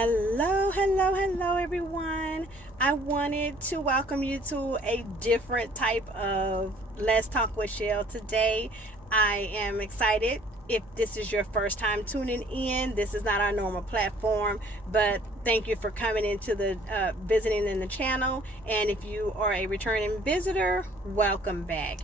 Hello, everyone. I wanted to welcome you to a different type of Let's Talk with Shell today. I am excited. If this is your first time tuning in, this is not our normal platform, but thank you for coming into the visiting in the channel. And if you are a returning visitor, welcome back.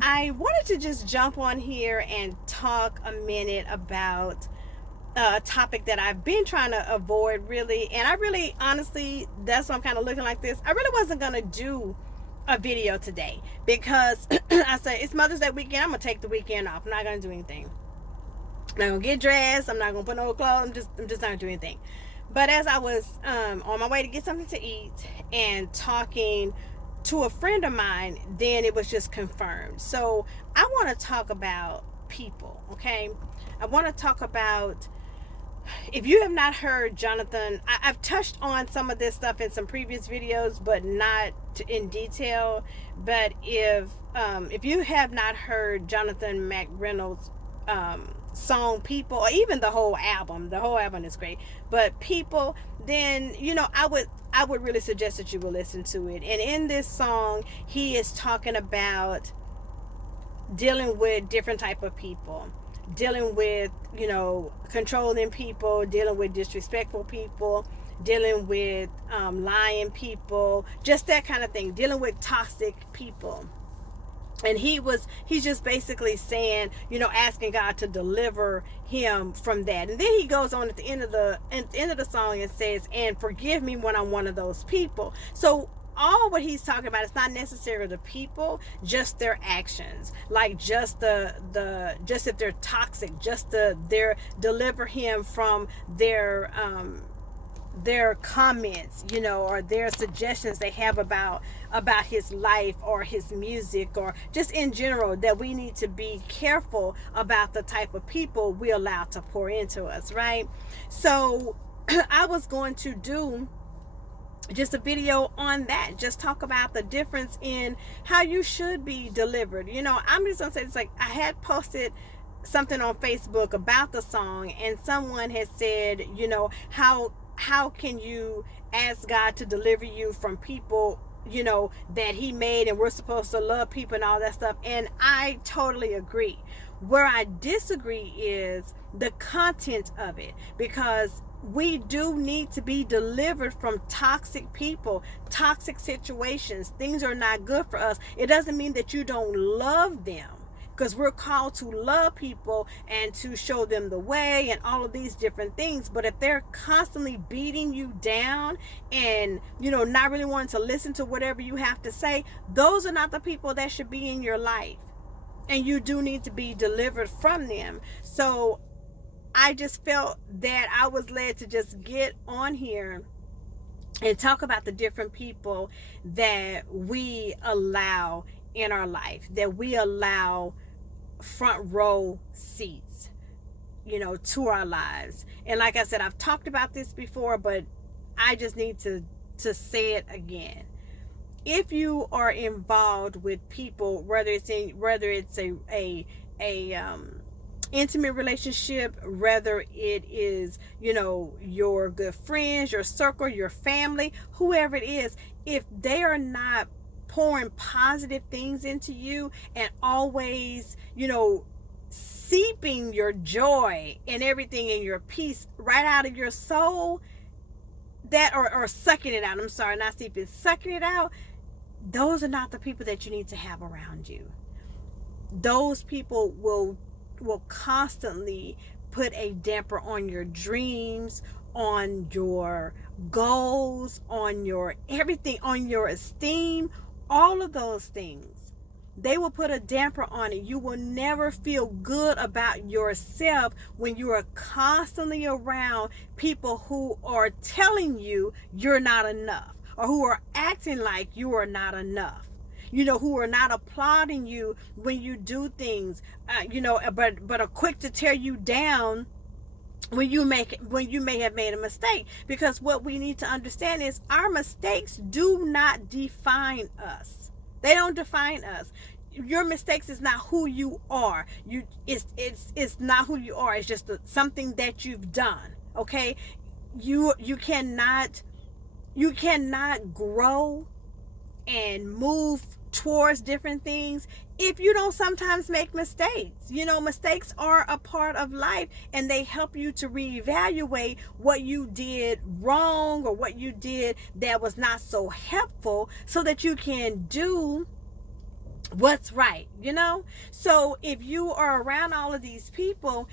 I wanted to just jump on here and talk a minute about a topic that I've been trying to avoid, really. And I really, honestly, that's why I'm kind of looking like this. I really wasn't going to do a video today because I said it's Mother's Day weekend. I'm going to take the weekend off. I'm not going to do anything. I'm not going to get dressed. I'm not going to put no clothes. I'm just not going to do anything. But as I was on my way to get something to eat and talking to a friend of mine, then it was just confirmed. So I want to talk about people, okay? I want to talk about, if you have not heard Jonathan, I've touched on some of this stuff in some previous videos, but not in detail. But if you have not heard Jonathan McReynolds' song "People," or even the whole album is great. But "People," then I would really suggest that you will listen to it. And in this song, he is talking about dealing with different type of people, dealing with controlling people, dealing with disrespectful people, dealing with lying people, just that kind of thing, dealing with toxic people. And he's just basically saying, asking God to deliver him from that. And then he goes on at the end of the song and says, "And forgive me when I'm one of those people." So all what he's talking about is not necessarily the people, just their actions, like just just if they're toxic, just their deliver him from their comments, or their suggestions they have about his life or his music, or just in general, that we need to be careful about the type of people we allow to pour into us, right? So I was going to do just a video on that, just talk about the difference in how you should be delivered. I'm just gonna say, it's like I had posted something on Facebook about the song, and someone had said, how can you ask God to deliver you from people that he made, and we're supposed to love people and all that stuff. And I totally agree. Where I disagree is the content of it, because we do need to be delivered from toxic people, toxic situations. Things are not good for us. It doesn't mean that you don't love them, because we're called to love people and to show them the way and all of these different things. But if they're constantly beating you down and not really wanting to listen to whatever you have to say, those are not the people that should be in your life, and you do need to be delivered from them. So I just felt that I was led to just get on here and talk about the different people that we allow in our life, that we allow front row seats, to our lives. And like I said, I've talked about this before, but I just need to say it again. If you are involved with people, whether it's a intimate relationship, whether it is your good friends, your circle, your family, whoever it is, if they are not pouring positive things into you and always seeping your joy and everything and your peace right out of your soul, that or sucking it out, I'm sorry, not seeping, sucking it out, those are not the people that you need to have around you. Those people will constantly put a damper on your dreams, on your goals, on your everything, on your esteem, all of those things. They will put a damper on it. You will never feel good about yourself when you are constantly around people who are telling you you're not enough, or who are acting like you are not enough. Who are not applauding you when you do things, but are quick to tear you down when you may have made a mistake. Because what we need to understand is our mistakes do not define us. They don't define us. Your mistakes is not who you are. It's not who you are. It's just something that you've done. Okay. you cannot grow and move towards different things if you don't sometimes make mistakes. Mistakes are a part of life, and they help you to reevaluate what you did wrong or what you did that was not so helpful, so that you can do what's right. So if you are around all of these people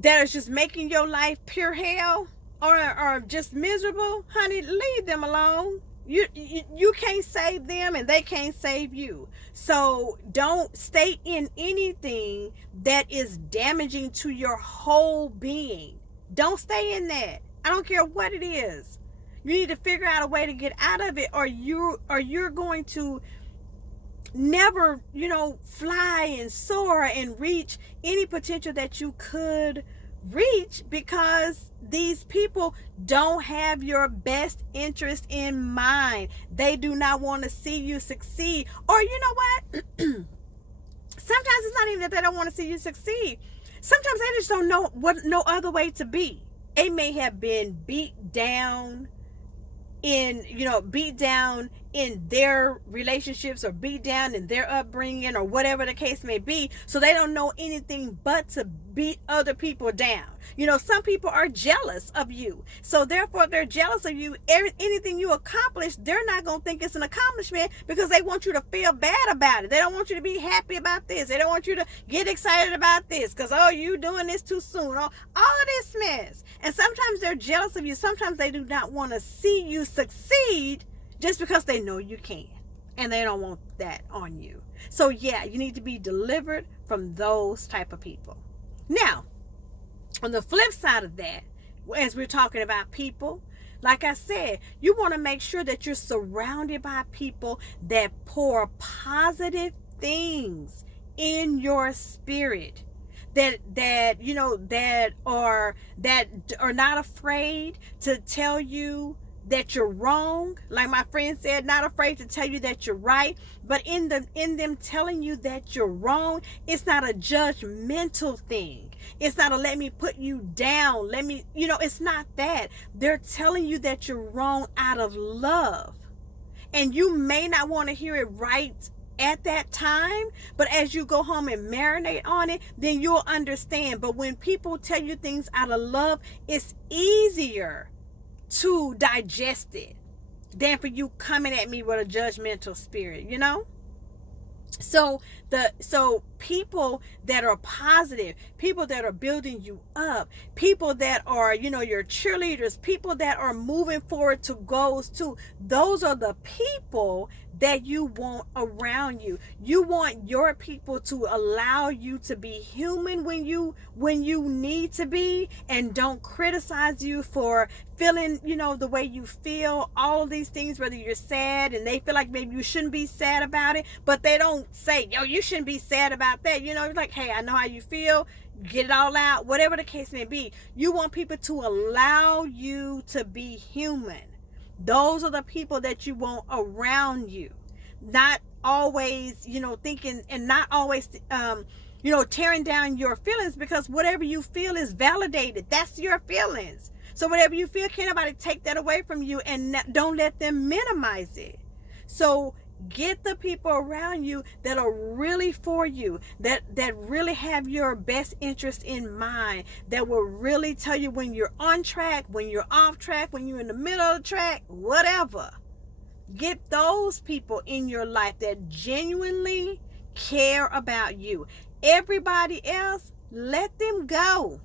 that is just making your life pure hell, or just miserable, honey, leave them alone. You can't save them, and they can't save you. So don't stay in anything that is damaging to your whole being. Don't stay in that. I don't care what it is. You need to figure out a way to get out of it, or you're going to never, fly and soar and reach any potential that you could reach, because these people don't have your best interest in mind. They do not want to see you succeed. Or you know what? Sometimes it's not even that they don't want to see you succeed. Sometimes they just don't know no other way to be. They may have been beat down in their relationships, or beat down in their upbringing, or whatever the case may be. So they don't know anything but to beat other people down. Some people are jealous of you. So therefore they're jealous of you. Anything you accomplish, they're not going to think it's an accomplishment, because they want you to feel bad about it. They don't want you to be happy about this. They don't want you to get excited about this, because, oh, you doing this too soon. All of this mess. And sometimes they're jealous of you. Sometimes they do not want to see you succeed, just because they know you can, and they don't want that on you. So yeah, you need to be delivered from those type of people. Now, on the flip side of that, as we're talking about people, like I said, you want to make sure that you're surrounded by people that pour positive things in your spirit, that are not afraid to tell you that you're wrong. Like my friend said, not afraid to tell you that you're right. But in them telling you that you're wrong, it's not a judgmental thing. It's not a let me put you down. It's not that. They're telling you that you're wrong out of love. And you may not want to hear it right at that time, but as you go home and marinate on it, then you'll understand. But when people tell you things out of love, it's easier to digest it than for you coming at me with a judgmental spirit. So people that are positive, people that are building you up, people that are, your cheerleaders, people that are moving forward to goals too, those are the people that you want around you. You want your people to allow you to be human when you need to be, and don't criticize you for feeling, the way you feel, all of these things, whether you're sad and they feel like maybe you shouldn't be sad about it, but they don't say, yo, you shouldn't be sad about that. You're like, hey, I know how you feel, get it all out, whatever the case may be. You want people to allow you to be human. Those are the people that you want around you. Not always, thinking, and not always, tearing down your feelings, because whatever you feel is validated. That's your feelings. So whatever you feel, can't nobody take that away from you, and don't let them minimize it. So get the people around you that are really for you, that really have your best interest in mind, that will really tell you when you're on track, when you're off track, when you're in the middle of the track, whatever. Get those people in your life that genuinely care about you. Everybody else, let them go.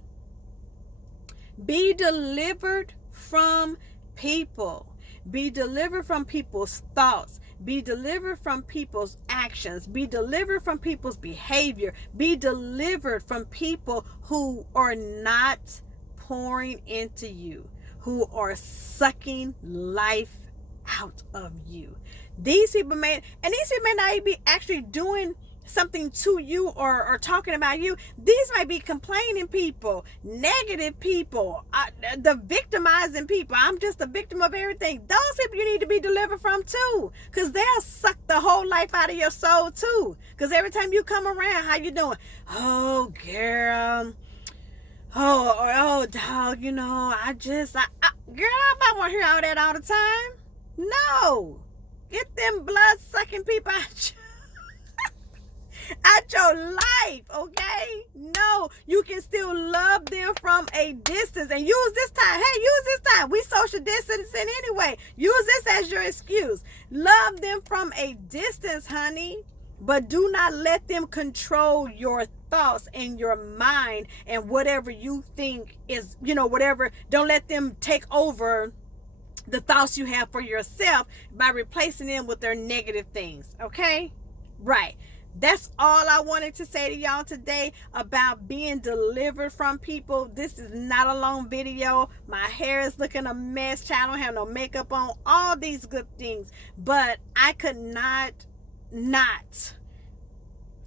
Be delivered from people. Be delivered from people's thoughts. Be delivered from people's actions. Be delivered from people's behavior. Be delivered from people who are not pouring into you, who are sucking life out of you. These people may not even be actually doing something to you or talking about you. These might be complaining people, negative people, the victimizing people. I'm just a victim of everything. Those people you need to be delivered from too, because they'll suck the whole life out of your soul too. Because every time you come around, how you doing? Oh, girl, oh, dog, girl, I want to hear all that all the time. No, get them blood sucking people out your life, okay? No, you can still love them from a distance and use this time. Hey, use this time. We social distancing anyway. Use this as your excuse. Love them from a distance, honey. But do not let them control your thoughts and your mind and whatever you think is, whatever. Don't let them take over the thoughts you have for yourself by replacing them with their negative things, okay? Right. That's all I wanted to say to y'all today about being delivered from people. This is not a long video. My hair is looking a mess. I don't have no makeup on. All these good things. But I could not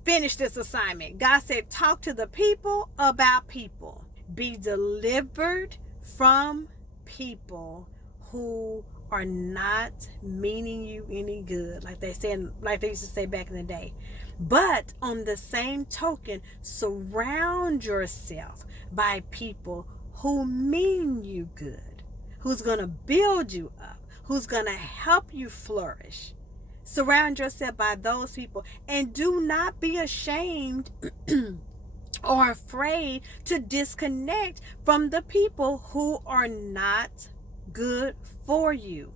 finish this assignment. God said, talk to the people about people. Be delivered from people who are not meaning you any good, like they used to say back in the day. But on the same token, surround yourself by people who mean you good, who's going to build you up, who's going to help you flourish. Surround yourself by those people, and do not be ashamed or afraid to disconnect from the people who are not good for you.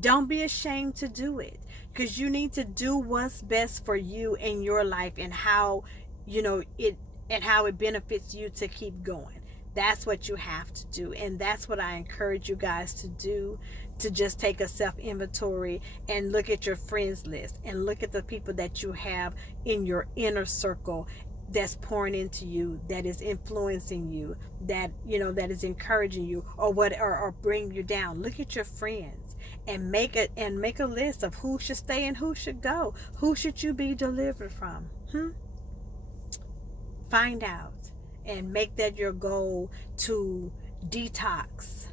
Don't be ashamed to do it, because you need to do what's best for you in your life and how it benefits you to keep going. That's what you have to do, and that's what I encourage you guys to do, to just take a self-inventory and look at your friends list and look at the people that you have in your inner circle that's pouring into you, that is influencing you, that is encouraging you, or bring you down. Look at your friends and make a list of who should stay and who should go. Who should you be delivered from? Find out and make that your goal to detox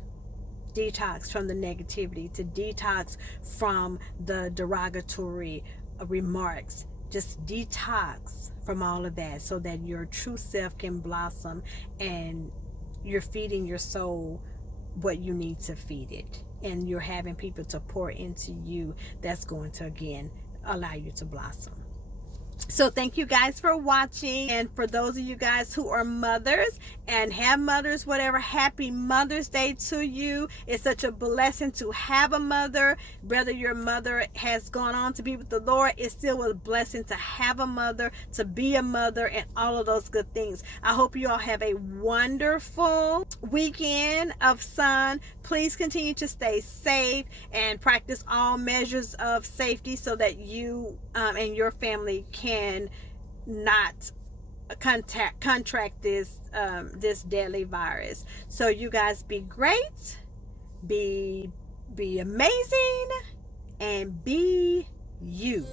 from the negativity, to detox from the derogatory remarks. Just detox from all of that so that your true self can blossom and you're feeding your soul what you need to feed it, and you're having people to pour into you that's going to again allow you to blossom. So thank you guys for watching, and for those of you guys who are mothers and have mothers, whatever, happy Mother's Day to you. It's such a blessing to have a mother. Whether your mother has gone on to be with the Lord, it's still a blessing to have a mother, to be a mother, and all of those good things. I hope you all have a wonderful weekend of sun. Please continue to stay safe and practice all measures of safety so that you and your family can not contract this deadly virus. So you guys be great, be amazing, and be you.